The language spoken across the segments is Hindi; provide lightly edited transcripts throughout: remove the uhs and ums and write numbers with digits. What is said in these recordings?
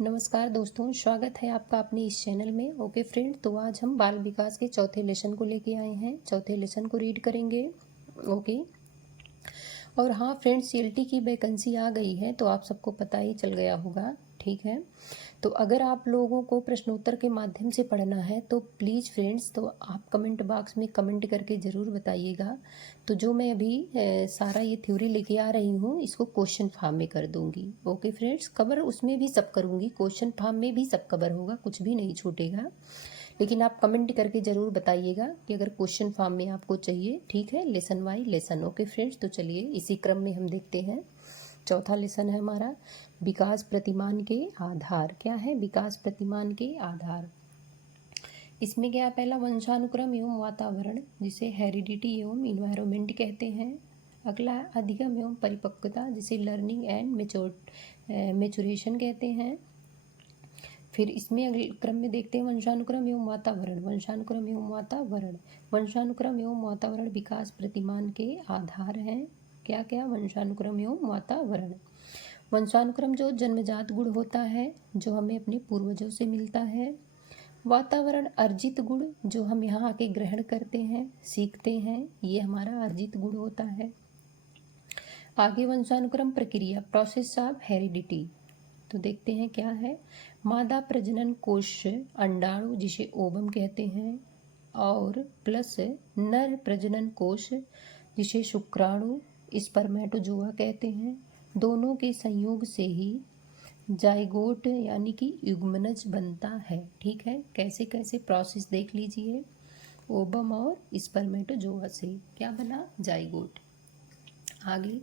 नमस्कार दोस्तों, स्वागत है आपका अपने इस चैनल में। ओके फ्रेंड, तो आज हम बाल विकास के चौथे लेसन को लेके आए हैं। चौथे लेसन को रीड करेंगे। ओके। और हाँ फ्रेंड्स, सीएलटी की वैकेंसी आ गई है तो आप सबको पता ही चल गया होगा। ठीक है, तो अगर आप लोगों को प्रश्नोत्तर के माध्यम से पढ़ना है तो प्लीज़ फ्रेंड्स, तो आप कमेंट बॉक्स में कमेंट करके ज़रूर बताइएगा। तो जो मैं अभी सारा ये थ्योरी लेके आ रही हूँ, इसको क्वेश्चन फॉर्म में कर दूँगी। ओके फ्रेंड्स, कवर उसमें भी सब करूँगी, क्वेश्चन फॉर्म में भी सब कवर होगा, कुछ भी नहीं छूटेगा। लेकिन आप कमेंट करके ज़रूर बताइएगा कि अगर क्वेश्चन फॉर्म में आपको चाहिए। ठीक है, lesson bye lesson. Okay friends, तो चलिए इसी क्रम में हम देखते हैं। चौथा लेसन है हमारा विकास प्रतिमान के आधार। क्या है? विकास प्रतिमान के आधार। इसमें क्या है? पहला वंशानुक्रम एवं वातावरण, जिसे हेरिडिटी एवं इन्वायरमेंट कहते हैं। अगला है अधिगम एवं परिपक्वता, जिसे लर्निंग एंड मेचुरेशन कहते हैं। फिर इसमें अगले क्रम में देखते हैं वंशानुक्रम एवं वातावरण। वंशानुक्रम एवं वातावरण, वंशानुक्रम एवं वातावरण विकास प्रतिमान के आधार हैं। क्या क्या? वंशानुक्रम एवं वातावरण। वंशानुक्रम जो जन्मजात गुण होता है, जो हमें अपने पूर्वजों से मिलता है। वातावरण अर्जित गुण, जो हम यहाँ आके ग्रहण करते हैं, सीखते हैं, ये हमारा अर्जित गुण होता है। आगे वंशानुक्रम प्रक्रिया, प्रोसेस ऑफ हेरिडिटी। तो देखते हैं क्या है। मादा प्रजनन कोश अंडाणु, जिसे ओवम कहते हैं, और प्लस नर प्रजनन कोश, जिसे शुक्राणु स्पर्मेटोजोआ कहते हैं। दोनों के संयोग से ही जाइगोट यानी कि युग्मनज बनता है। ठीक है, कैसे कैसे प्रोसेस देख लीजिए। ओवम और स्पर्मेटोजोआ से क्या बना? जाइगोट। आगे,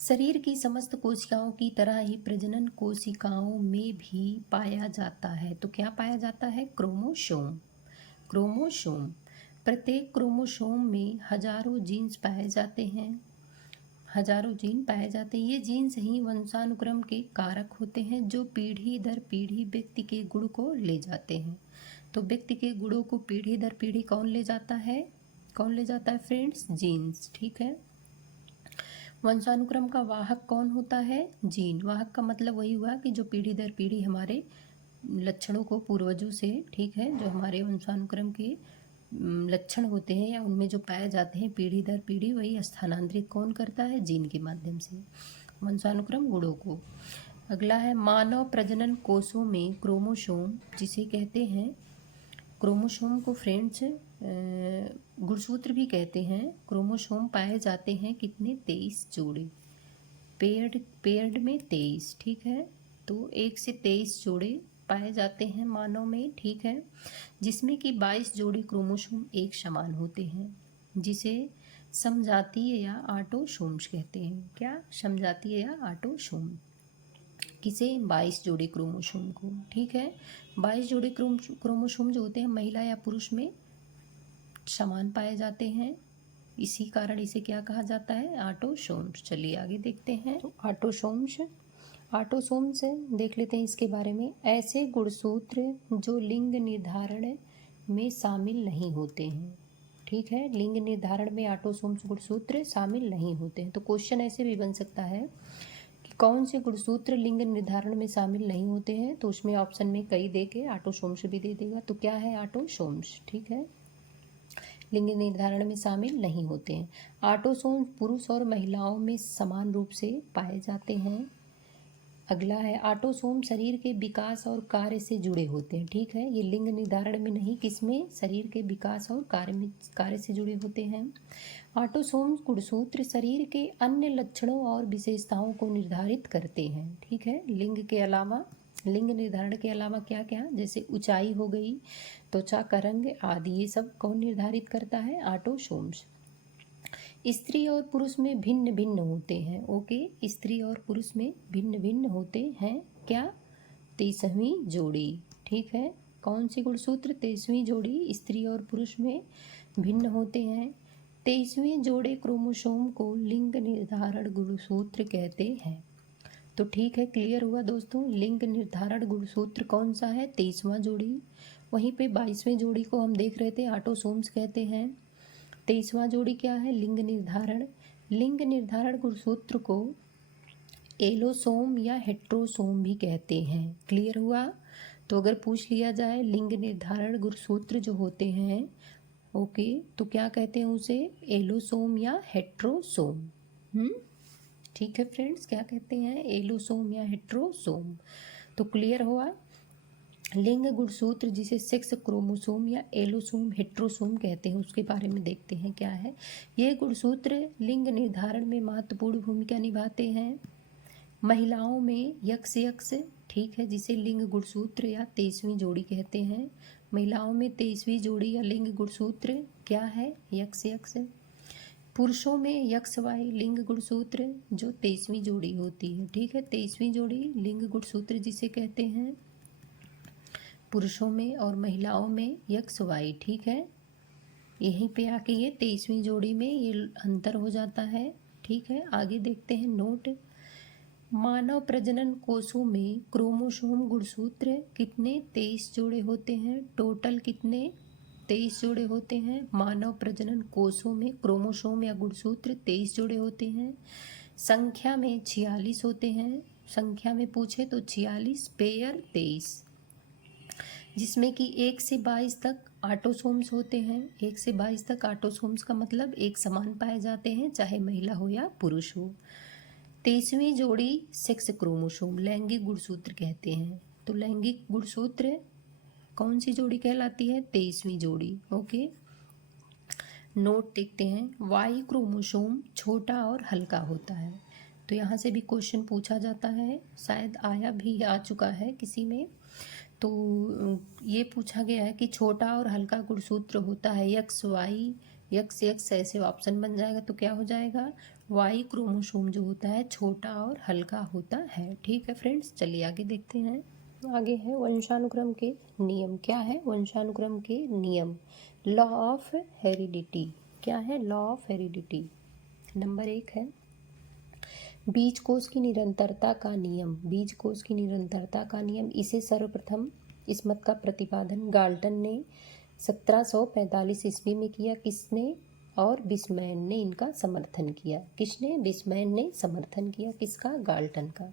शरीर की समस्त कोशिकाओं की तरह ही प्रजनन कोशिकाओं में भी पाया जाता है। तो क्या पाया जाता है? क्रोमोसोम। क्रोमोसोम, प्रत्येक क्रोमोसोम में हजारों जीन्स पाए जाते हैं। हजारों जीन पाए जाते हैं। ये जीन्स ही वंशानुक्रम के कारक होते हैं, जो पीढ़ी दर पीढ़ी व्यक्ति के गुण को ले जाते हैं। तो व्यक्ति के गुणों को पीढ़ी दर पीढ़ी कौन ले जाता है? कौन ले जाता है फ्रेंड्स? जीन्स। ठीक है। वंशानुक्रम का वाहक कौन होता है? जीन। वाहक का मतलब वही हुआ कि जो पीढ़ी दर पीढ़ी हमारे लक्षणों को पूर्वजों से, ठीक है, जो हमारे वंशानुक्रम के लक्षण होते हैं या उनमें जो पाए जाते हैं पीढ़ी दर पीढ़ी, वही स्थानांतरित कौन करता है? जीन के माध्यम से वंशानुक्रम गुणों को। अगला है मानव प्रजनन कोषों में क्रोमोसोम, जिसे कहते हैं, क्रोमोसोम को फ्रेंड्स गुणसूत्र भी कहते हैं। क्रोमोसोम पाए जाते हैं कितने? 23 जोड़े। पेयर्ड में 23। ठीक है, तो 1 से 23 जोड़े पाए जाते हैं मानव में। ठीक है, जिसमें कि 22 जोड़े क्रोमोसोम एक समान होते हैं, जिसे समजातीय या ऑटोसोम्स कहते हैं। क्या? समजातीय या ऑटोसोम। किसे? 22 जोड़े क्रोमोसोम को। ठीक है, 22 जोड़े क्रोमोसोम जो होते हैं महिला या पुरुष में समान पाए जाते हैं, इसी कारण इसे क्या कहा जाता है? ऑटोसोम्स। चलिए आगे देखते हैं। तो ऑटोसोम्स देख लेते हैं इसके बारे में। ऐसे गुणसूत्र जो लिंग निर्धारण में शामिल नहीं होते हैं। ठीक है, लिंग निर्धारण में ऑटोसोम्स गुणसूत्र शामिल नहीं होते हैं। तो क्वेश्चन ऐसे भी बन सकता है कि कौन से गुणसूत्र लिंग निर्धारण में शामिल नहीं होते हैं, तो उसमें ऑप्शन में कई दे के ऑटोसोम्स भी दे देगा। तो क्या है? ऑटोसोम्स। ठीक है, लिंग निर्धारण में शामिल नहीं होते हैं। ऑटोसोम पुरुष और महिलाओं में समान रूप से पाए जाते हैं। अगला है ऑटोसोम शरीर के विकास और कार्य से जुड़े होते हैं। ठीक है, ये लिंग निर्धारण में नहीं, किसमें? शरीर के विकास और कार्य से जुड़े होते हैं। ऑटोसोम गुणसूत्र शरीर के अन्य लक्षणों और विशेषताओं को निर्धारित करते हैं। ठीक है, लिंग के अलावा, लिंग निर्धारण के अलावा क्या क्या? जैसे ऊंचाई हो गई, त्वचा का रंग आदि, ये सब कौन निर्धारित करता है? ऑटोसोम्स। स्त्री और पुरुष में भिन्न भिन्न होते हैं। ओके, स्त्री और पुरुष में भिन्न भिन्न होते हैं। क्या? 23वीं जोड़ी। ठीक है, कौन सी गुणसूत्र? 23वीं जोड़ी स्त्री और पुरुष में भिन्न होते हैं। 23वें जोड़े क्रोमोसोम को लिंग निर्धारण गुणसूत्र कहते हैं। तो ठीक है, क्लियर हुआ दोस्तों। लिंग निर्धारण गुणसूत्र कौन सा है? 23वां जोड़ी। वहीं पे 22वें जोड़ी को हम देख रहे थे, ऑटोसोम्स कहते हैं। 23वां जोड़ी क्या है? लिंग निर्धारण। लिंग निर्धारण गुणसूत्र को एलोसोम या हेट्रोसोम भी कहते हैं। क्लियर हुआ? तो अगर पूछ लिया जाए लिंग निर्धारण गुणसूत्र जो होते हैं, ओके, तो क्या कहते हैं उसे? एलोसोम या हेट्रोसोम। ठीक है फ्रेंड्स, क्या कहते हैं? एलोसोम या हेट्रोसोम। तो क्लियर हुआ? लिंग गुणसूत्र जिसे सेक्स क्रोमोसोम या एलोसोम हेट्रोसोम कहते हैं, उसके बारे में देखते हैं क्या है। ये गुणसूत्र लिंग निर्धारण में महत्वपूर्ण भूमिका निभाते हैं। महिलाओं में यक्स यक्स, ठीक है, जिसे लिंग गुणसूत्र या 23वीं जोड़ी कहते हैं। महिलाओं में 23वीं जोड़ी या लिंग गुणसूत्र क्या है? X x. पुरुषों में यक्स वाई लिंग गुणसूत्र जो 23वीं जोड़ी होती है, ठीक है, 23वीं जोड़ी लिंग गुणसूत्र जिसे कहते हैं पुरुषों में, और महिलाओं में यक्स वाई, ठीक है। यहीं पे आके ये 23वीं जोड़ी में ये अंतर हो जाता है, ठीक है। आगे देखते हैं नोट। मानव प्रजनन कोषों में क्रोमोसोम गुणसूत्र कितने? 23 जोड़े होते हैं। टोटल कितने? 23 जोड़े होते हैं। मानव प्रजनन कोषों में क्रोमोसोम या गुणसूत्र 23 जोड़े होते हैं। संख्या में 46 होते हैं। संख्या में पूछे तो 46 पेयर 23, जिसमें कि 1 से 22 तक ऑटोसोम्स होते हैं। 1 से 22 तक ऑटोसोम्स का मतलब एक समान पाए जाते हैं, चाहे महिला हो या पुरुष हो। 23वीं जोड़ी सेक्स क्रोमोसोम लैंगिक गुणसूत्र कहते हैं। तो लैंगिक गुणसूत्र कौन सी जोड़ी कहलाती है? 23वीं जोड़ी, ओके। नोट देखते हैं। वाई क्रोमोसोम छोटा और हल्का होता है। तो यहाँ से भी क्वेश्चन पूछा जाता है, शायद आया भी, आ चुका है किसी में। तो ये पूछा गया है कि छोटा और हल्का गुणसूत्र होता है यक्स वाई, यक्स यक्स, ऐसे ऑप्शन बन जाएगा। तो क्या हो जाएगा? वाई क्रोमोसोम जो होता है छोटा और हल्का होता है, ठीक है फ्रेंड्स। चलिए आगे देखते हैं। आगे है वंशानुक्रम के नियम। क्या है? वंशानुक्रम के नियम। Law of heredity. क्या है? Law of heredity. नंबर 1 है बीजकोष की निरंतरता का नियम। बीजकोष की निरंतरता का नियम, इसे सर्वप्रथम इस मत का प्रतिपादन गाल्टन ने 1745 ईस्वी में किया। किसने? और बिस्मैन ने इनका समर्थन किया। किसने? बिस्मैन ने समर्थन किया। किसका? गाल्टन का।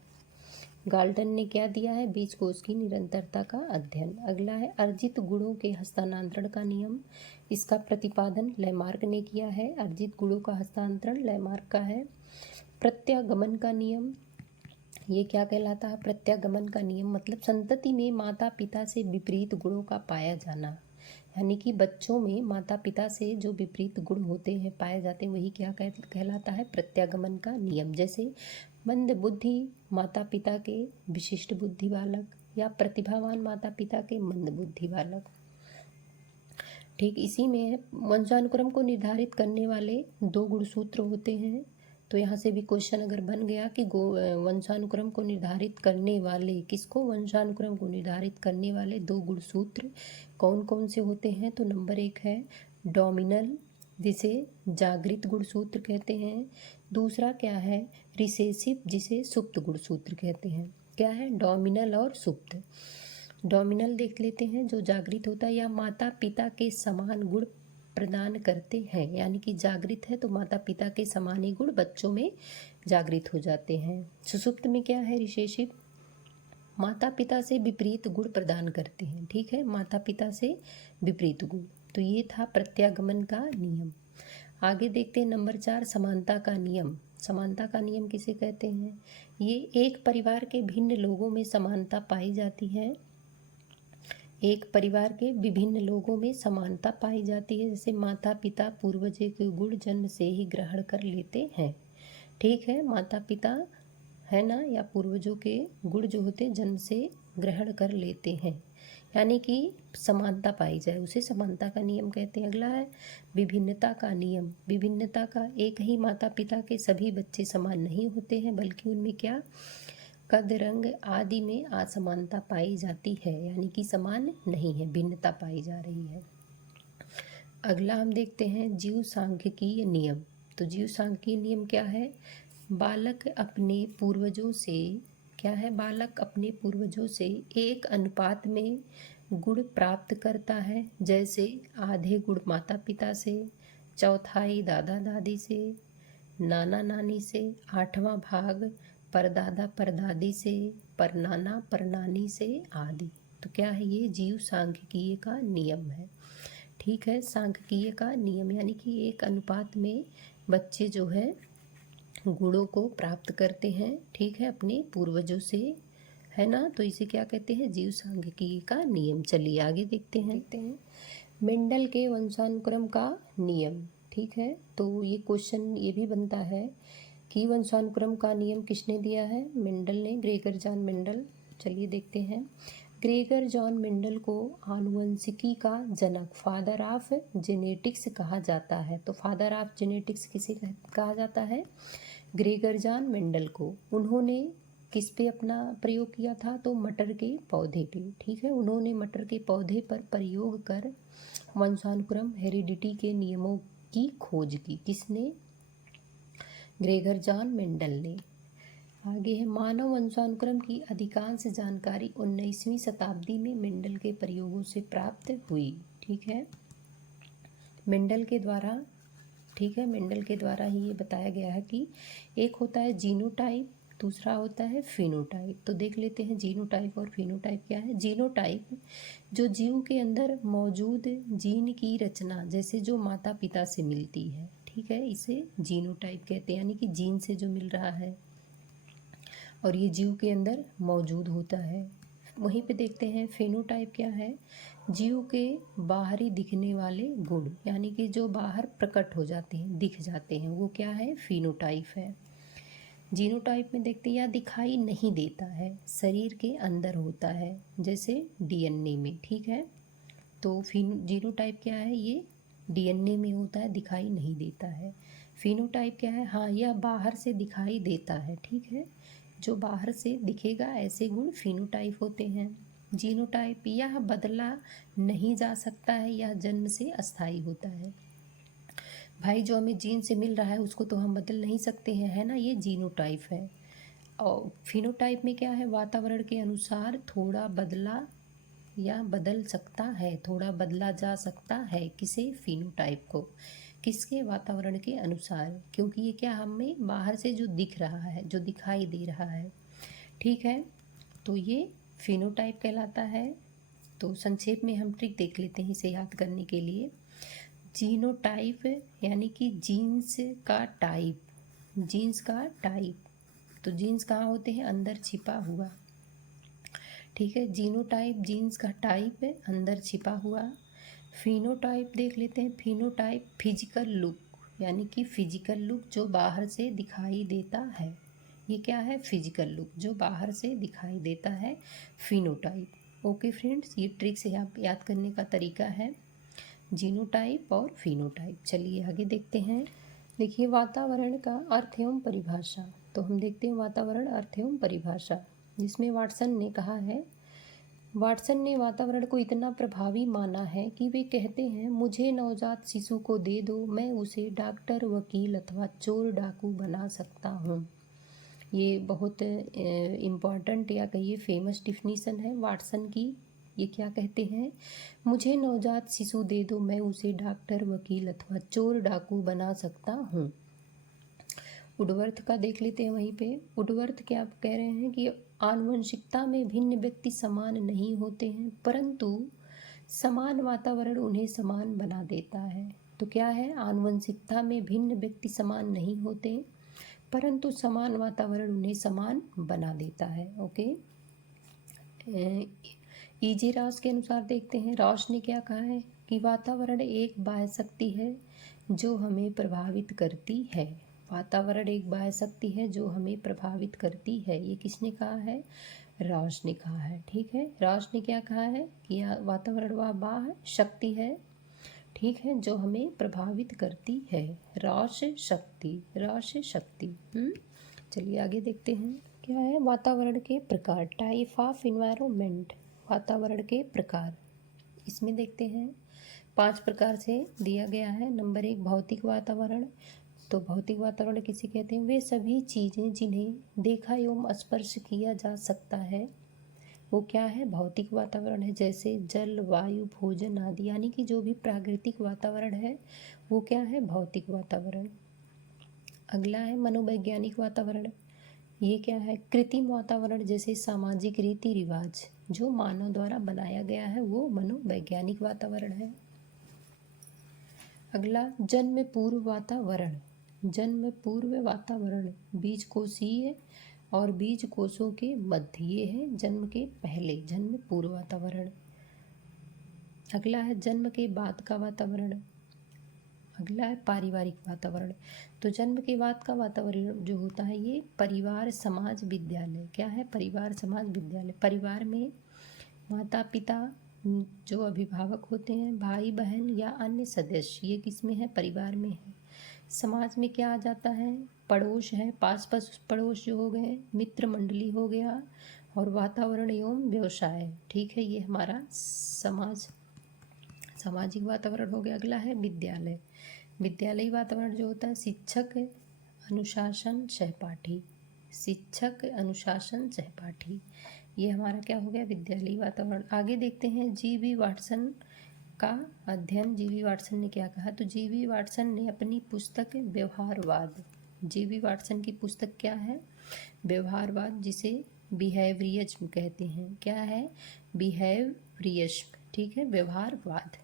गाल्टन ने क्या दिया है? बीजकोष की निरंतरता का अध्ययन। अगला है अर्जित गुणों के हस्तांतरण का नियम। इसका प्रतिपादन लैमार्क ने किया है। अर्जित गुणों का हस्तांतरण लैमार्क का है। प्रत्यागमन का नियम, ये क्या कहलाता है? प्रत्यागमन का नियम मतलब संतति में माता पिता से विपरीत गुणों का पाया जाना, यानी कि बच्चों में माता पिता से जो विपरीत गुण होते हैं, पाए जाते हैं, वही क्या कहलाता है? प्रत्यागमन का नियम। जैसे मंद बुद्धि माता पिता के विशिष्ट बुद्धि बालक, या प्रतिभावान माता पिता के मंद बुद्धि बालक। ठीक इसी में वंशानुक्रम को निर्धारित करने वाले 2 गुणसूत्र होते हैं। तो यहाँ से भी क्वेश्चन अगर बन गया कि वंशानुक्रम को निर्धारित करने वाले, किसको? वंशानुक्रम को निर्धारित करने वाले 2 गुणसूत्र कौन कौन से होते हैं? तो नंबर 1 है डोमिनल, जिसे जागृत गुणसूत्र कहते हैं। दूसरा क्या है? रिसेसिव, जिसे सुप्त गुणसूत्र कहते हैं। क्या है? डोमिनल और सुप्त। डोमिनल देख लेते हैं, जो जागृत होता है या माता पिता के समान गुण प्रदान करते हैं, यानी कि जागृत है तो माता पिता के समान ही गुण बच्चों में जागृत हो जाते हैं। सुसुप्त में क्या है? रिसेसिव, माता पिता से विपरीत गुण प्रदान करते हैं, ठीक है, माता पिता से विपरीत गुण। तो ये था प्रत्यागमन का नियम। आगे देखते हैं नंबर 4 समानता का नियम। समानता का नियम किसे कहते हैं? ये एक परिवार के भिन्न लोगों में समानता पाई जाती है। एक परिवार के विभिन्न लोगों में समानता पाई जाती है। जैसे माता पिता पूर्वजों के गुण जन्म से ही ग्रहण कर लेते हैं, ठीक है, माता पिता है ना, या पूर्वजों के गुण जो होते हैं जन्म से ग्रहण कर लेते हैं, यानी कि समानता पाई जाए, उसे समानता का नियम कहते हैं। अगला है विभिन्नता का नियम। विभिन्नता का, एक ही माता पिता के सभी बच्चे समान नहीं होते हैं, बल्कि उनमें क्या? कद, रंग आदि में असमानता पाई जाती है, यानी कि समान नहीं है, भिन्नता पाई जा रही है। अगला हम देखते हैं जीव सांख्यिकीय नियम। तो जीव सांख्यिकीय नियम क्या है? बालक अपने पूर्वजों से, क्या है? बालक अपने पूर्वजों से एक अनुपात में गुण प्राप्त करता है। जैसे आधे गुण माता पिता से, चौथाई दादा दादी से, नाना नानी से, 8वां भाग परदादा परदादी से, परनाना परनानी से आदि। तो क्या है ये? जीव सांख्यिकीय का नियम है। ठीक है, सांख्यिकीय का नियम यानी कि एक अनुपात में बच्चे जो है गुणों को प्राप्त करते हैं, ठीक है, अपने पूर्वजों से, है ना। तो इसे क्या कहते हैं? जीव सांख्यिकीय का नियम। चलिए आगे देखते हैं मेंडल के वंशानुक्रम का नियम। ठीक है, तो ये क्वेश्चन ये भी बनता है कि वंशानुक्रम का नियम किसने दिया है? मेंडल ने, ग्रेगर जॉन मेंडल। चलिए देखते हैं। ग्रेगर जॉन मेंडल को आनुवंशिकी का जनक, फादर ऑफ जेनेटिक्स कहा जाता है। तो फादर ऑफ जेनेटिक्स किसे कहा जाता है? ग्रेगर जॉन मेंडल को। उन्होंने किस पे अपना प्रयोग किया था? तो मटर के पौधे पे। ठीक है, उन्होंने मटर के पौधे पर प्रयोग कर वंशानुक्रम हेरिडिटी के नियमों की खोज की। किसने? ग्रेगर जॉन मेंडल ने। आगे है मानव वंशानुक्रम की अधिकांश जानकारी 19वीं शताब्दी में मेंडल के प्रयोगों से प्राप्त हुई। ठीक है, मेंडल के द्वारा, ठीक है, मेंडल के द्वारा ही ये बताया गया है कि एक होता है जीनोटाइप, दूसरा होता है फिनोटाइप। तो देख लेते हैं जीनोटाइप और फिनोटाइप क्या है। जीनोटाइप जो जीव के अंदर मौजूद जीन की रचना, जैसे जो माता पिता से मिलती है, ठीक है, इसे जीनोटाइप कहते हैं, यानी कि जीन से जो मिल रहा है और ये जीव के अंदर मौजूद होता है। वहीं पे देखते हैं फेनोटाइप क्या है? जीव के बाहरी दिखने वाले गुण, यानी कि जो बाहर प्रकट हो जाते हैं, दिख जाते हैं, वो क्या है? फिनोटाइप है। जीनोटाइप में देखते हैं या दिखाई नहीं देता है, शरीर के अंदर होता है, जैसे डीएनए में। ठीक है, तो जीनोटाइप क्या है? ये डीएनए में होता है, दिखाई नहीं देता है। फिनोटाइप क्या है? हाँ, यह बाहर से दिखाई देता है। ठीक है, जो बाहर से दिखेगा ऐसे गुण फिनोटाइप होते हैं। जीनोटाइप यह बदला नहीं जा सकता है, यह जन्म से अस्थायी होता है। भाई जो हमें जीन से मिल रहा है उसको तो हम बदल नहीं सकते हैं, है ना, ये जीनोटाइप है। और फिनोटाइप में क्या है? वातावरण के अनुसार थोड़ा बदला या बदल सकता है, थोड़ा बदला जा सकता है। किसे? फिनोटाइप को। किसके? वातावरण के अनुसार, क्योंकि ये क्या हमें बाहर से जो दिख रहा है, जो दिखाई दे रहा है। ठीक है, तो ये फिनोटाइप कहलाता है। तो संक्षेप में हम ट्रिक देख लेते हैं इसे याद करने के लिए। जीनोटाइप यानी कि जीन्स का टाइप, जीन्स का टाइप। तो जीन्स कहाँ होते हैं? अंदर छिपा हुआ। ठीक है, जीनोटाइप जीन्स का टाइप है, अंदर छिपा हुआ। फिनोटाइप देख लेते हैं। फिनोटाइप फिजिकल लुक, यानी कि फिजिकल लुक जो बाहर से दिखाई देता है। ये क्या है? फिजिकल लुक जो बाहर से दिखाई देता है, फिनोटाइप। ओके फ्रेंड्स, ये ट्रिक से आप याद करने का तरीका है, जीनोटाइप और फिनोटाइप। चलिए आगे देखते हैं। देखिए वातावरण का अर्थ एवं परिभाषा। तो हम देखते हैं वातावरण अर्थ एवं परिभाषा, जिसमें वाटसन ने कहा है, वाटसन ने वातावरण को इतना प्रभावी माना है कि वे कहते हैं, मुझे नवजात शिशु को दे दो, मैं उसे डॉक्टर, वकील अथवा चोर डाकू बना सकता हूँ। ये बहुत इम्पॉर्टेंट या कहिए फेमस डिफिनीसन है वाटसन की। ये क्या कहते हैं? मुझे नवजात शिशु दे दो, मैं उसे डॉक्टर, वकील अथवा चोर डाकू बना सकता हूँ। वुडवर्थ का देख लेते हैं वहीं पे। वुडवर्थ क्या कह रहे हैं कि आनुवंशिकता में भिन्न व्यक्ति समान नहीं होते हैं, परंतु समान वातावरण उन्हें समान बना देता है। तो क्या है? आनुवंशिकता में भिन्न व्यक्ति समान नहीं होते, परंतु समान वातावरण उन्हें समान बना देता है। ओके, ईजी रॉस के अनुसार देखते हैं। रॉस ने क्या कहा है कि वातावरण एक बाह्य शक्ति है जो हमें प्रभावित करती है। वातावरण एक बाह्य शक्ति है जो हमें प्रभावित करती है। ये किसने कहा है? रॉस ने कहा है। ठीक है, रॉस ने क्या कहा है कि वातावरण वह बाह्य शक्ति है, ठीक है, जो हमें प्रभावित करती है। रॉस शक्ति, रॉस शक्ति। चलिए आगे देखते हैं क्या है। वातावरण के प्रकार, टाइप ऑफ इन्वायरमेंट। वातावरण के प्रकार, इसमें देखते हैं 5 प्रकार से दिया गया है। नंबर 1 भौतिक वातावरण। तो भौतिक वातावरण किसे कहते हैं? वे सभी चीज़ें जिन्हें देखा एवं स्पर्श किया जा सकता है, वो क्या है? भौतिक वातावरण है। जैसे जल, वायु, भोजन आदि, यानी कि जो भी प्राकृतिक वातावरण है वो क्या है? भौतिक वातावरण। अगला है मनोवैज्ञानिक वातावरण। ये क्या है? कृत्रिम वातावरण जैसे सामाजिक रीति रिवाज जो मानव द्वारा बनाया गया है वो मनोवैज्ञानिक वातावरण है। अगला, जन्म पूर्व वातावरण। जन्म पूर्व वातावरण बीज कोशीय और बीज कोशों के मध्य, ये है जन्म के पहले, जन्म पूर्व वातावरण। अगला है जन्म के बाद का वातावरण। अगला है पारिवारिक वातावरण। तो जन्म के बाद का वातावरण जो होता है ये परिवार समाज विद्यालय। क्या है? परिवार समाज विद्यालय। परिवार में माता पिता जो अभिभावक होते हैं, भाई बहन या अन्य सदस्य, ये किस में है? परिवार में है। समाज में क्या आ जाता है? पड़ोस है, पास पास पड़ोस जो हो गए, मित्र मंडली हो गया, और वातावरण एवं व्यवसाय। ठीक है, ये हमारा सामाजिक वातावरण हो गया। अगला है विद्यालय। विद्यालयी वातावरण जो होता है शिक्षक, अनुशासन, सहपाठी। शिक्षक, अनुशासन, सहपाठी, ये हमारा क्या हो गया? विद्यालयी वातावरण। आगे देखते हैं जी.बी. वाटसन का अध्ययन। जी.बी. वाटसन ने क्या कहा? तो जी.बी. वाटसन ने अपनी पुस्तक व्यवहारवाद, जी.बी. वाटसन की पुस्तक क्या है? व्यवहारवाद, जिसे बिहेवियरिज्म कहते हैं। क्या है? बिहेवियरिज्म। ठीक है, व्यवहारवाद।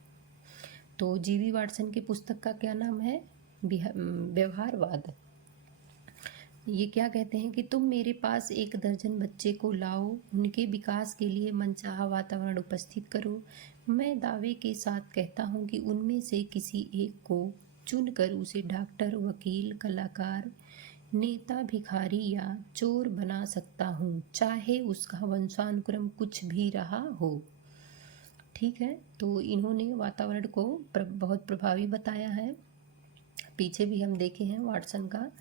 तो जी.बी. वाटसन की पुस्तक का क्या नाम है? व्यवहारवाद। ये क्या कहते हैं कि तुम मेरे पास 1 दर्जन बच्चे को लाओ, उनके विकास के लिए मनचाहा वातावरण उपस्थित करो। मैं दावे के साथ कहता हूँ कि उनमें से किसी एक को चुनकर उसे डॉक्टर, वकील, कलाकार, नेता, भिखारी या चोर बना सकता हूँ, चाहे उसका वंशानुक्रम कुछ भी रहा हो। ठीक है, तो इन्होंने वातावरण को बहुत प्रभावी बताया है। पीछे भी हम देखे हैं वाटसन का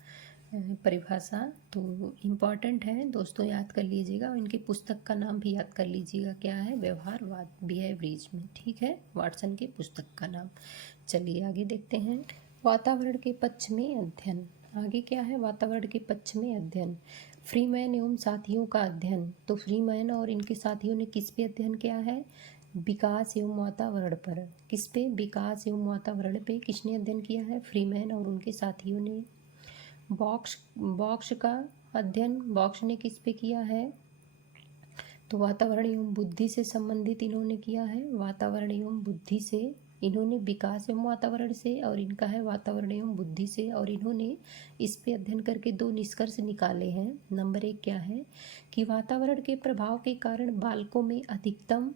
परिभाषा, तो इम्पॉर्टेंट है दोस्तों, याद कर लीजिएगा। और इनकी पुस्तक का नाम भी याद कर लीजिएगा, क्या है? व्यवहारवाद, बिहेवियरिज्म। ठीक है, वाटसन की पुस्तक का नाम। चलिए आगे देखते हैं। वातावरण के पक्ष में अध्ययन। आगे क्या है? वातावरण के पक्ष में अध्ययन। फ्रीमैन एवं साथियों का अध्ययन। तो फ्रीमैन और इनके साथियों ने किस पे अध्ययन किया है? विकास एवं वातावरण पर। किस पे? विकास एवं वातावरण पे किसने अध्ययन किया है? फ्रीमैन और उनके साथियों ने। बॉक्स का अध्ययन बॉक्स ने किस पे किया है? तो वातावरण एवं बुद्धि से संबंधित इन्होंने किया है। वातावरण एवं बुद्धि से, इन्होंने विकास एवं वातावरण से, और इनका है वातावरण एवं बुद्धि से। और इन्होंने इस पे अध्ययन करके 2 निष्कर्ष निकाले हैं। नंबर 1 क्या है? कि वातावरण के प्रभाव के कारण बालकों में अधिकतम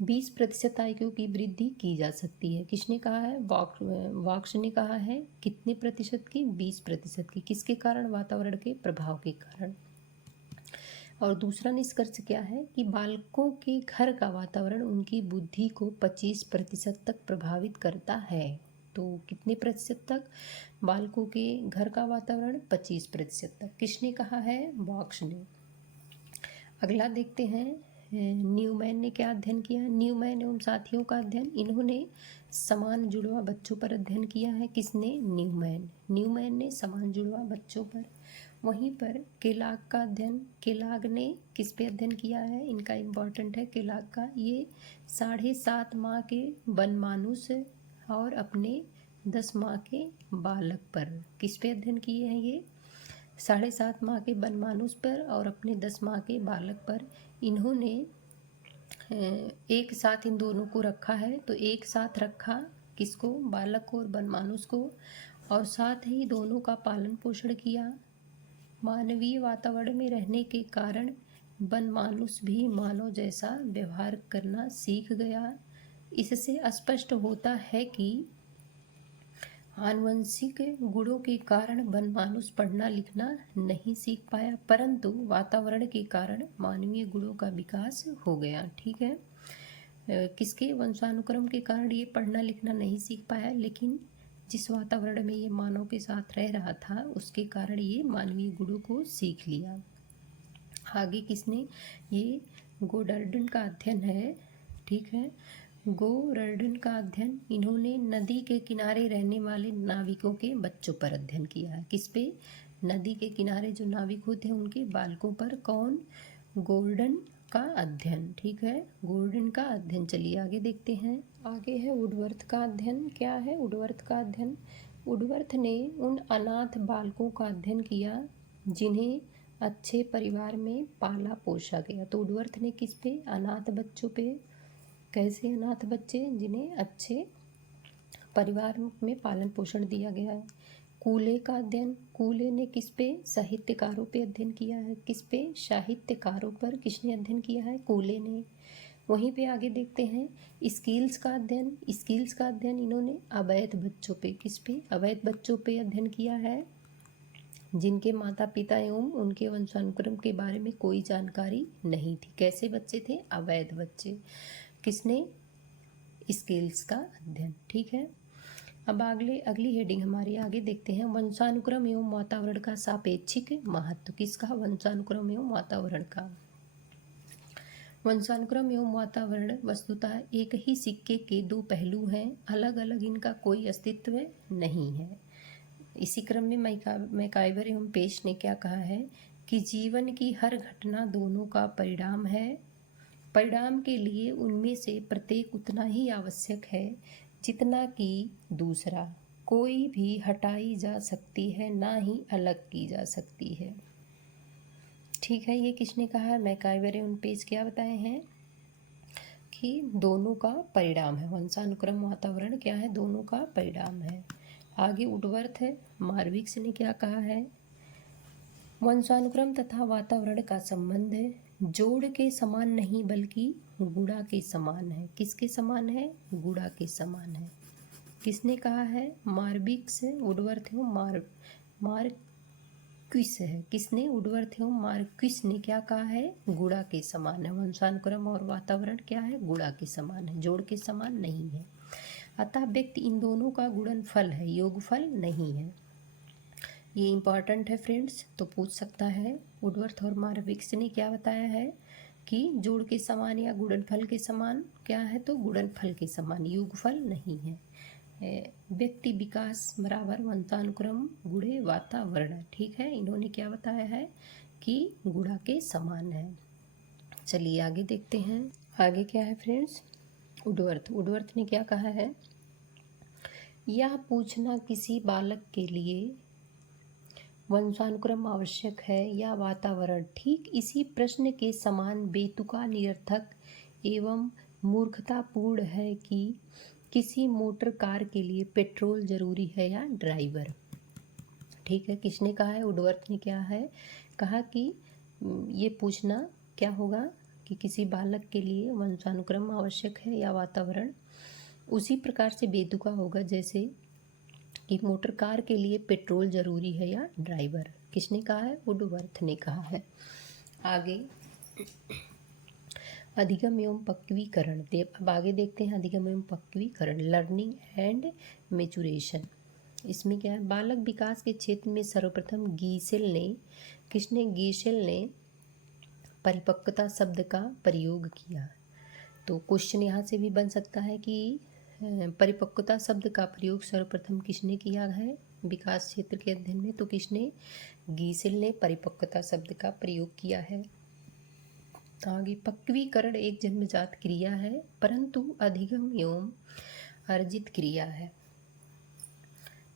20% IQ की वृद्धि की जा सकती है। किसने कहा है? बॉक्स ने कहा है। कितने प्रतिशत की? 20% की। किसके कारण? वातावरण के प्रभाव के कारण। और दूसरा निष्कर्ष क्या है? कि बालकों के घर का वातावरण उनकी बुद्धि को 25% तक प्रभावित करता है। तो कितने प्रतिशत तक? बालकों के घर का वातावरण 25% तक। किसने कहा है? बॉक्स ने। अगला देखते हैं, न्यूमैन ने क्या अध्ययन किया? न्यूमैन एवं साथियों का अध्ययन। इन्होंने समान जुड़वा बच्चों पर अध्ययन किया है। किसने? न्यूमैन ने समान जुड़वा बच्चों पर। वहीं पर केलाग का अध्ययन, केलाग ने किस पे अध्ययन किया है? इनका इम्पॉर्टेंट है केलाग का। ये 7.5 माह के बनमानुष और अपने 10 माह के बालक पर किस पे अध्ययन किए हैं? ये 7.5 माह के बनमानुष पर और अपने 10 माह के बालक पर इन्होंने एक साथ इन दोनों को रखा है। तो एक साथ रखा किसको? बालक को और बनमानुष को, और साथ ही दोनों का पालन पोषण किया। मानवीय वातावरण में रहने के कारण बनमानुष भी मानव जैसा व्यवहार करना सीख गया। इससे स्पष्ट होता है कि आनुवंशिक गुणों के कारण बनमानुष पढ़ना लिखना नहीं सीख पाया, परंतु वातावरण के कारण मानवीय गुणों का विकास हो गया। ठीक है, किसके? वंशानुक्रम के कारण ये पढ़ना लिखना नहीं सीख पाया, लेकिन जिस वातावरण में ये मानव के साथ रह रहा था उसके कारण ये मानवीय गुणों को सीख लिया। आगे किसने? ये गोडर्डन का अध्ययन है। ठीक है, गोडर्डन का अध्ययन, इन्होंने नदी के किनारे रहने वाले नाविकों के बच्चों पर अध्ययन किया है। किस पे? नदी के किनारे जो नाविक होते हैं उनके बालकों पर। कौन? गोल्डन का अध्ययन। ठीक है, गोल्डन का अध्ययन। चलिए आगे देखते हैं। आगे है वुडवर्थ का अध्ययन। क्या है वुडवर्थ का अध्ययन? वुडवर्थ ने उन अनाथ बालकों का अध्ययन किया जिन्हें अच्छे परिवार में पाला पोसा गया। तो उडवर्थ ने किस पे? अनाथ बच्चों पे। कैसे अनाथ बच्चे? जिन्हें अच्छे परिवार में पालन पोषण दिया गया है। कूले का अध्ययन, कूले ने किस पे? साहित्यकारों पे अध्ययन किया है। किस पे? साहित्यकारों पर किसने अध्ययन किया है? कूले ने। वहीं पे आगे देखते हैं स्किल्स का अध्ययन, स्किल्स का अध्ययन इन्होंने अवैध बच्चों पे, किस पे? अवैध बच्चों पे अध्ययन किया है जिनके माता पिता एवं उनके वंशानुक्रम के बारे में कोई जानकारी नहीं थी। कैसे बच्चे थे? अवैध बच्चे। किसने? स्किल्स का अध्ययन। ठीक है, अब अगली हेडिंग हमारी आगे देखते हैं वंशानुक्रम एवं वातावरण का सापेक्षिक महत्व। किसका? वंशानुक्रम एवं वातावरण का। वंशानुक्रम एवं वातावरण वस्तुतः एक ही सिक्के के दो पहलू हैं, अलग अलग इनका कोई अस्तित्व नहीं है। इसी क्रम में मैकाइवर एवं पेश ने क्या कहा है कि जीवन की हर घटना दोनों का परिणाम है। परिणाम के लिए उनमें से प्रत्येक उतना ही आवश्यक है जितना कि दूसरा। कोई भी हटाई जा सकती है, ना ही अलग की जा सकती है। ठीक है, ये किसने कहा है? मैकाइवर एवं पेज क्या बताए हैं कि दोनों का परिणाम है। वंशानुक्रम वातावरण क्या है? दोनों का परिणाम है। आगे उडवर्थ है, मार्विक्स ने क्या कहा है? वंशानुक्रम तथा वातावरण का संबंध जोड़ के समान नहीं बल्कि गुणा के समान है। किसके समान है? गुणा के समान है। किसने कहा है? मार्विक्स। उडवर्थ एवं मार्क्विस है। किसने? उडवर्थ एवं मार्क्विस ने क्या कहा है? गुणा के समान है। वंशानुक्रम और वातावरण क्या है? गुणा के समान है, जोड़ के समान नहीं है। अतः व्यक्ति इन दोनों का गुणनफल है, योगफल नहीं है। ये इम्पॉर्टेंट है फ्रेंड्स, तो पूछ सकता है। उडवर्थ और मार्विक्स ने क्या बताया है कि जोड़ के समान या गुणनफल के समान क्या है? तो गुणनफल के समान, योगफल नहीं है। व्यक्ति विकास बराबर वंशानुक्रम गुणे वातावरण। ठीक है, इन्होंने क्या बताया है कि गुणा के समान है। चलिए आगे देखते हैं। आगे क्या है फ्रेंड्स? उडवर्थ ने क्या कहा है? यह पूछना किसी बालक के लिए वंशानुक्रम आवश्यक है या वातावरण, ठीक इसी प्रश्न के समान बेतुका, निरर्थक एवं मूर्खतापूर्ण है कि किसी मोटर कार के लिए पेट्रोल जरूरी है या ड्राइवर। ठीक है, किसने कहा है? उडवर्थ ने क्या है कहा कि ये पूछना क्या होगा कि किसी बालक के लिए वंशानुक्रम आवश्यक है या वातावरण, उसी प्रकार से बेतुका होगा जैसे कि मोटर कार के लिए पेट्रोल जरूरी है या ड्राइवर। किसने कहा है? उडवर्थ ने कहा है। आगे अधिगम एवं पक्वीकरण। अब आगे देखते हैं अधिगम एवं पक्वीकरण, लर्निंग एंड मेचुरेशन। इसमें क्या है? बालक विकास के क्षेत्र में सर्वप्रथम गीसेल ने परिपक्वता शब्द का प्रयोग किया। तो क्वेश्चन यहाँ से भी बन सकता है कि परिपक्वता शब्द का प्रयोग सर्वप्रथम किसने किया है विकास क्षेत्र के अध्ययन में? तो किसने? गीसेल ने परिपक्वता शब्द का प्रयोग किया है। आगे पक्वीकरण एक जन्मजात क्रिया है परंतु अधिगम एवं अर्जित क्रिया है।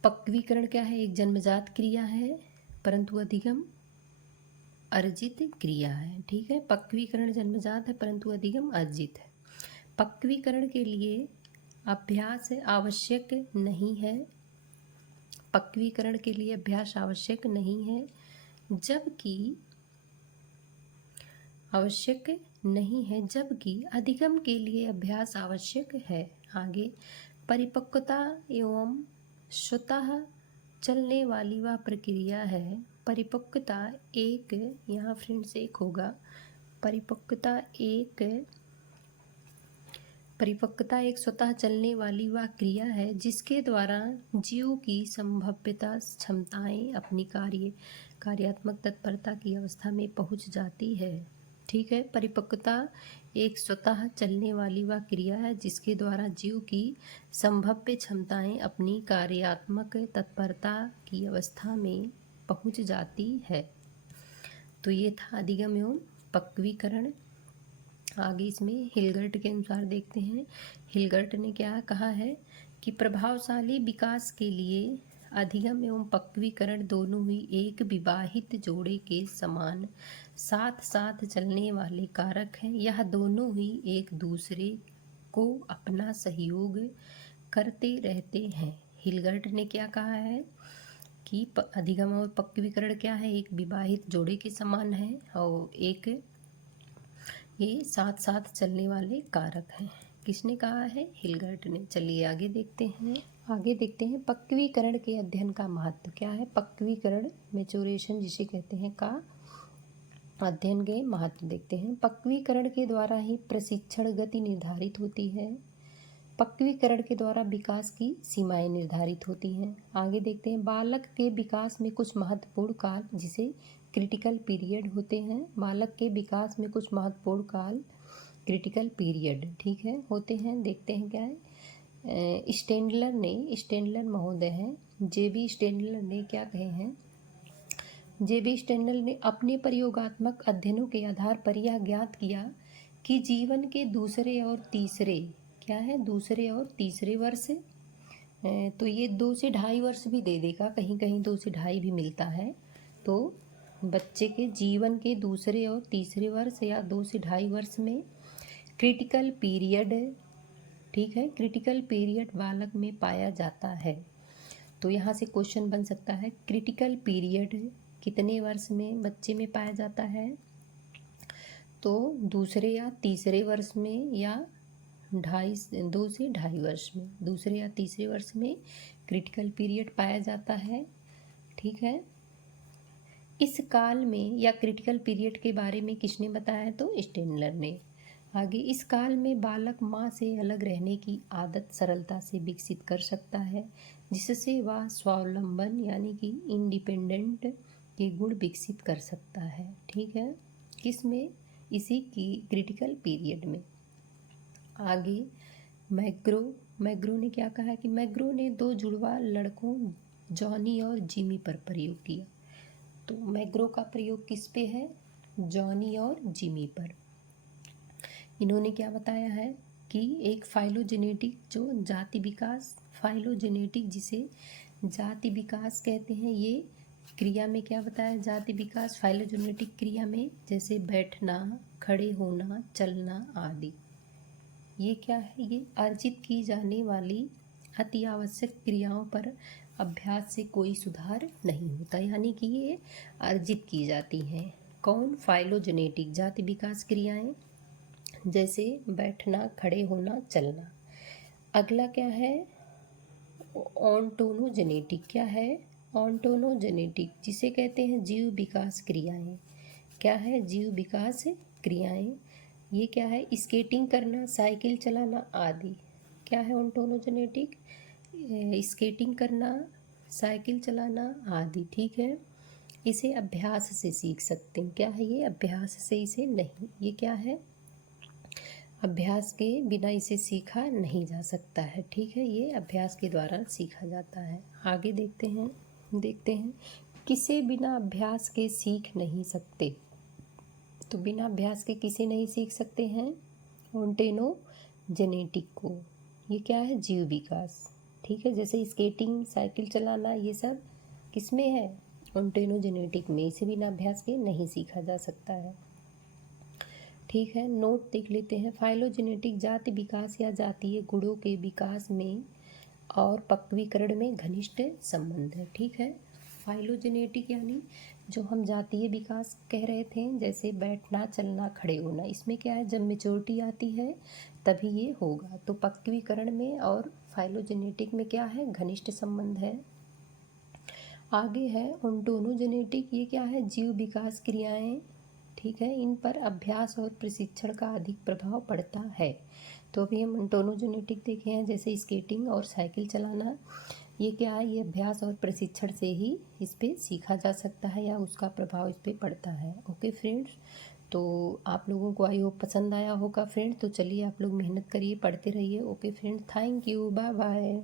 पक्वीकरण क्या है? एक जन्मजात क्रिया है परंतु अधिगम अर्जित क्रिया है। ठीक है, पक्वीकरण जन्मजात है परंतु अधिगम अर्जित है। पक्वीकरण के लिए अभ्यास आवश्यक नहीं है। पक्वीकरण के लिए अभ्यास आवश्यक नहीं है, जबकि अधिगम के लिए अभ्यास आवश्यक है। आगे परिपक्वता एवं स्वतः चलने वाली वह प्रक्रिया है। परिपक्वता एक, यहाँ फ्रेंड्स एक होगा, परिपक्वता एक स्वतः चलने वाली वह क्रिया है जिसके द्वारा जीव की संभाव्यता क्षमताएं अपनी कार्यात्मक तत्परता की अवस्था में पहुंच जाती है। ठीक है, परिपक्वता एक स्वतः चलने वाली वह क्रिया है जिसके द्वारा जीव की संभाव्य क्षमताएं अपनी कार्यात्मक तत्परता की अवस्था में पहुंच जाती है। तो ये था अधिगम एवं पक्वीकरण। आगे इसमें हिलगर्ट के अनुसार देखते हैं। हिलगर्ट ने क्या कहा है कि प्रभावशाली विकास के लिए अधिगम एवं पक्वीकरण दोनों ही एक विवाहित जोड़े के समान साथ साथ चलने वाले कारक हैं। यह दोनों ही एक दूसरे को अपना सहयोग करते रहते हैं। हिलगर्ट ने क्या कहा है कि अधिगम और पक्वीकरण क्या है, एक विवाहित जोड़े के समान है और एक ये साथ साथ चलने वाले कारक हैं। किसने कहा है? हिलगर्ट ने। चलिए आगे देखते हैं पक्वीकरण के अध्ययन का महत्व क्या है। पक्वीकरण मैच्योरेशन जिसे कहते हैं का अध्ययन के महत्व देखते हैं। पक्वीकरण के द्वारा ही प्रशिक्षण गति निर्धारित होती है। पक्वीकरण के द्वारा विकास की सीमाएं निर्धारित होती हैं। आगे देखते हैं बालक के विकास में कुछ महत्वपूर्ण काल जिसे क्रिटिकल पीरियड होते हैं। बालक के विकास में कुछ महत्वपूर्ण काल क्रिटिकल पीरियड ठीक है होते हैं। देखते हैं क्या है। स्टेंडलर महोदय हैं, जेबी स्टेंडलर ने क्या कहे हैं। जेबी स्टेंडलर ने अपने प्रयोगात्मक अध्ययनों के आधार पर यह ज्ञात किया कि जीवन के दूसरे और तीसरे वर्ष तो ये 2 से ढाई वर्ष भी दे देगा, कहीं कहीं 2 से ढाई भी मिलता है। तो बच्चे के जीवन के दूसरे और तीसरे वर्ष या 2 से ढाई वर्ष में क्रिटिकल पीरियड ठीक है, क्रिटिकल पीरियड बालक में पाया जाता है। तो यहाँ से क्वेश्चन बन सकता है क्रिटिकल पीरियड कितने वर्ष में बच्चे में पाया जाता है। तो दूसरे या तीसरे वर्ष में या 2 से ढाई वर्ष में, दूसरे या तीसरे वर्ष में क्रिटिकल पीरियड पाया जाता है ठीक है। इस काल में या क्रिटिकल पीरियड के बारे में किसने बताया? तो स्टेनलर ने। आगे इस काल में बालक माँ से अलग रहने की आदत सरलता से विकसित कर सकता है, जिससे वह स्वावलंबन यानी कि इंडिपेंडेंट के गुण विकसित कर सकता है ठीक है। किसमें? इसी की क्रिटिकल पीरियड में। आगे मैग्रो ने क्या कहा कि मैग्रो ने 2 जुड़वा लड़कों जॉनी और जिमी पर प्रयोग किया। तो मैग्रो का प्रयोग किस पे है? जॉनी और जिमी पर। इन्होंने क्या बताया है कि एक फाइलोजेनेटिक जो जाति विकास, फाइलोजेनेटिक जिसे जाति विकास कहते हैं, ये क्रिया में क्या बताया? जाति विकास फाइलोजेनेटिक क्रिया में जैसे बैठना, खड़े होना, चलना आदि, ये क्या है? ये अर्जित की जाने वाली अति आवश्यक क्रियाओं पर अभ्यास से कोई सुधार नहीं होता, यानी कि ये अर्जित की जाती हैं। कौन? फाइलोजेनेटिक जाति विकास क्रियाएं जैसे बैठना, खड़े होना, चलना। अगला क्या है? ऑन्टोनोजेनेटिक। क्या है? ऑन्टोनोजेनेटिक जिसे कहते हैं जीव विकास क्रियाएं। क्या है? जीव विकास क्रियाएं। ये क्या है? स्केटिंग करना, साइकिल चलाना आदि। क्या है ऑन्टोनोजेनेटिक? स्केटिंग करना, साइकिल चलाना आदि ठीक है। इसे अभ्यास से सीख सकते हैं। क्या है ये? अभ्यास से इसे नहीं। ये क्या है? अभ्यास के बिना इसे सीखा नहीं जा सकता है ठीक है। ये अभ्यास के द्वारा सीखा जाता है। आगे देखते हैं किसे बिना अभ्यास के सीख नहीं सकते। तो बिना अभ्यास के किसे नहीं सीख सकते हैं? ऑन्टोनोजेनेटिक को। ये क्या है? जीव विकास ठीक है। जैसे स्केटिंग, साइकिल चलाना, ये सब किसमें है? ऑन्टोनोजेनेटिक में। इसे बिना अभ्यास के नहीं सीखा जा सकता है ठीक है। नोट देख लेते हैं। फाइलोजेनेटिक जाति विकास या जातीय गुणों के विकास में और पक्वीकरण में घनिष्ठ संबंध है ठीक है। फाइलोजेनेटिक यानी जो हम जातीय विकास कह रहे थे, जैसे बैठना, चलना, खड़े होना, इसमें क्या है? जब मेच्योरिटी आती है तभी ये होगा। तो पक्वीकरण में और फाइलोजेनेटिक में क्या है? घनिष्ठ संबंध है। आगे है ऑन्टोनोजेनेटिक। ये क्या है? जीव विकास क्रियाएं ठीक है। इन पर अभ्यास और प्रशिक्षण का अधिक प्रभाव पड़ता है। तो अभी हम ऑन्टोनोजेनेटिक देखे हैं, जैसे स्केटिंग और साइकिल चलाना। ये क्या है? ये अभ्यास और प्रशिक्षण से ही इस पर सीखा जा सकता है या उसका प्रभाव इस पर पड़ता है। ओके फ्रेंड्स, तो आप लोगों को आई होप पसंद आया होगा फ्रेंड्स। तो चलिए आप लोग मेहनत करिए, पढ़ते रहिए। Okay friends, thank you, bye bye.